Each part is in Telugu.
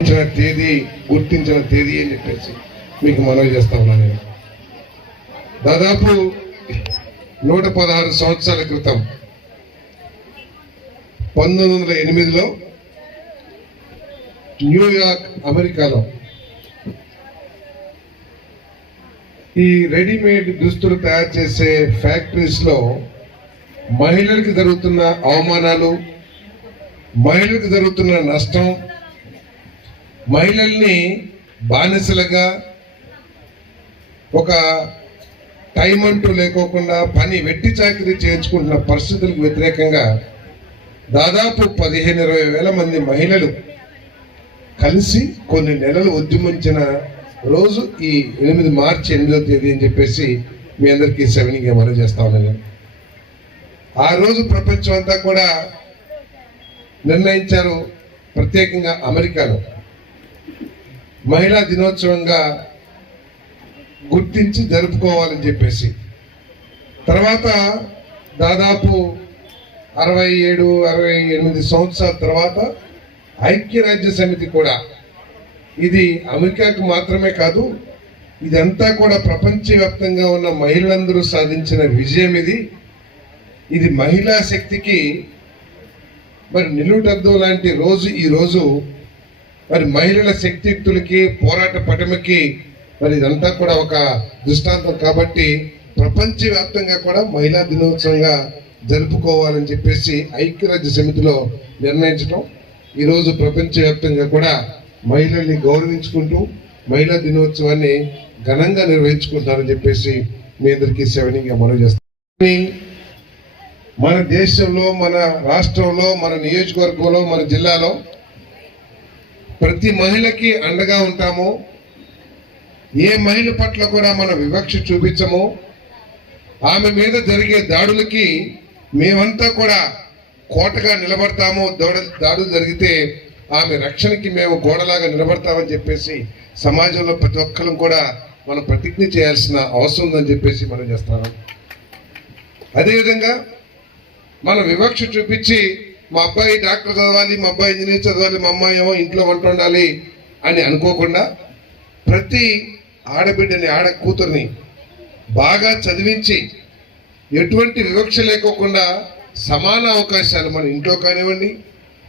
గుర్తించిన తేదీ గుర్తించిన తేదీ అని చెప్పేసి మీకు మనవి చేస్తా ఉన్నా నేను. దాదాపు నూట పదహారు సంవత్సరాల క్రితం పంతొమ్మిది వందల ఎనిమిదిలో న్యూయార్క్ అమెరికాలో ఈ రెడీమేడ్ దుస్తులు తయారు చేసే ఫ్యాక్టరీస్లో మహిళలకు జరుగుతున్న అవమానాలు మహిళలకు జరుగుతున్న నష్టం మహిళల్ని బానిసలుగా ఒక టైం అంటూ లేకోకుండా పని వెట్టి చాకరీ చేయించుకుంటున్న పరిస్థితులకు వ్యతిరేకంగా దాదాపు పదిహేను ఇరవై వేల మంది మహిళలు కలిసి కొన్ని నెలలు ఉద్యమించిన రోజు ఈ ఎనిమిది మార్చి ఎనిమిదో తేదీ అని చెప్పేసి మీ అందరికీ సెవెనింగ్ మనం చేస్తా ఉన్నాను. ఆ రోజు ప్రపంచం అంతా కూడా నిర్ణయించారు ప్రత్యేకంగా అమెరికాలో. మహిళా దినోత్సవంగా గుర్తించి జరుపుకోవాలని చెప్పేసి. తర్వాత దాదాపు అరవై ఏడు అరవై ఎనిమిది సంవత్సరాల తర్వాత ఐక్యరాజ్య సమితి కూడా. ఇది అమెరికాకు మాత్రమే కాదు ఇదంతా కూడా ప్రపంచవ్యాప్తంగా ఉన్న మహిళలందరూ సాధించిన విజయం ఇది. ఇది మహిళా శక్తికి మరి నిలుటద్దు లాంటి రోజు ఈ రోజు మరి మహిళల శక్తియుక్తులకి పోరాట పటిమకి మరి ఇదంతా కూడా ఒక దృష్టాంతం కాబట్టి ప్రపంచవ్యాప్తంగా కూడా మహిళా దినోత్సవంగా జరుపుకోవాలని చెప్పేసి ఐక్యరాజ్య సమితిలో నిర్ణయించడం ఈరోజు ప్రపంచవ్యాప్తంగా కూడా మహిళల్ని గౌరవించుకుంటూ మహిళా దినోత్సవాన్ని ఘనంగా నిర్వహించుకుంటారని చెప్పేసి మీ అందరికీ సెవెనింగ్ మనవి చేస్తాను మన దేశంలో మన రాష్ట్రంలో మన నియోజకవర్గంలో మన జిల్లాలో ప్రతి మహిళకి అండగా ఉంటాము. ఏ మహిళ పట్ల కూడా మన వివక్ష చూపించము. ఆమె మీద జరిగే దాడులకి మేమంతా కూడా కోటగా నిలబడతాము. దౌడ దాడులు జరిగితే ఆమె రక్షణకి మేము గోడలాగా నిలబడతామని చెప్పేసి సమాజంలో ప్రతి ఒక్కరం కూడా మనం ప్రతిజ్ఞ చేయాల్సిన అవసరం ఉందని చెప్పేసి మనం చేస్తాము అదేవిధంగా మనం వివక్ష చూపించి మా అబ్బాయి డాక్టర్ చదవాలి మా అబ్బాయి ఇంజనీర్ చదవాలి మా అమ్మాయి ఏమో ఇంట్లో వంట ఉండాలి అని అనుకోకుండా ప్రతి ఆడబిడ్డని ఆడ కూతుర్ని బాగా చదివించి ఎటువంటి వివక్ష లేకోకుండా సమాన అవకాశాలు మన ఇంట్లో కానివ్వండి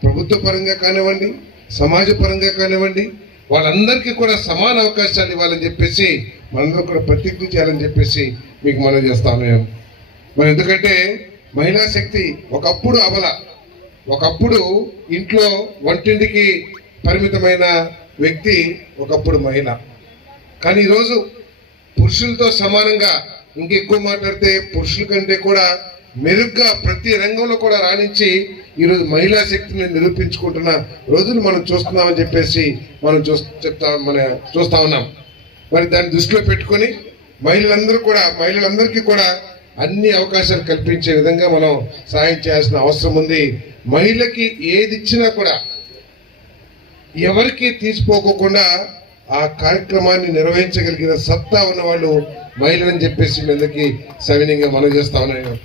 ప్రభుత్వ పరంగా కానివ్వండి సమాజ పరంగా కానివ్వండి వాళ్ళందరికీ కూడా సమాన అవకాశాలు ఇవ్వాలని చెప్పేసి మనందరం కూడా ప్రతిజ్ఞ చేయాలని చెప్పేసి మీకు మనం చేస్తాను మేము మరి ఎందుకంటే మహిళా శక్తి ఒకప్పుడు అబల ఒకప్పుడు ఇంట్లో వంటింటికి పరిమితమైన వ్యక్తి ఒకప్పుడు మహిళ. కానీ ఈరోజు పురుషులతో సమానంగా ఇంకెక్కువ మాట్లాడితే పురుషుల కంటే కూడా మెరుగ్గా ప్రతి రంగంలో కూడా రాణించి ఈరోజు మహిళా శక్తిని నిరూపించుకుంటున్న రోజులు మనం చూస్తున్నామని చెప్పేసి మనం చూ చెప్తా మన చూస్తా ఉన్నాం. మరి దాన్ని దృష్టిలో పెట్టుకొని మహిళలందరూ కూడా మహిళలందరికీ కూడా అన్ని అవకాశాలు కల్పించే విధంగా మనం సాయం చేయాల్సిన అవసరం ఉంది. మహిళకి ఏది ఇచ్చినా కూడా ఎవరికి తీసుకోకుండా ఆ కార్యక్రమాన్ని నిర్వహించగలిగిన సత్తా ఉన్న వాళ్ళు మహిళలని చెప్పేసి మీ అందరికీ సవినీయంగా మనం చేస్తా ఉన్నాను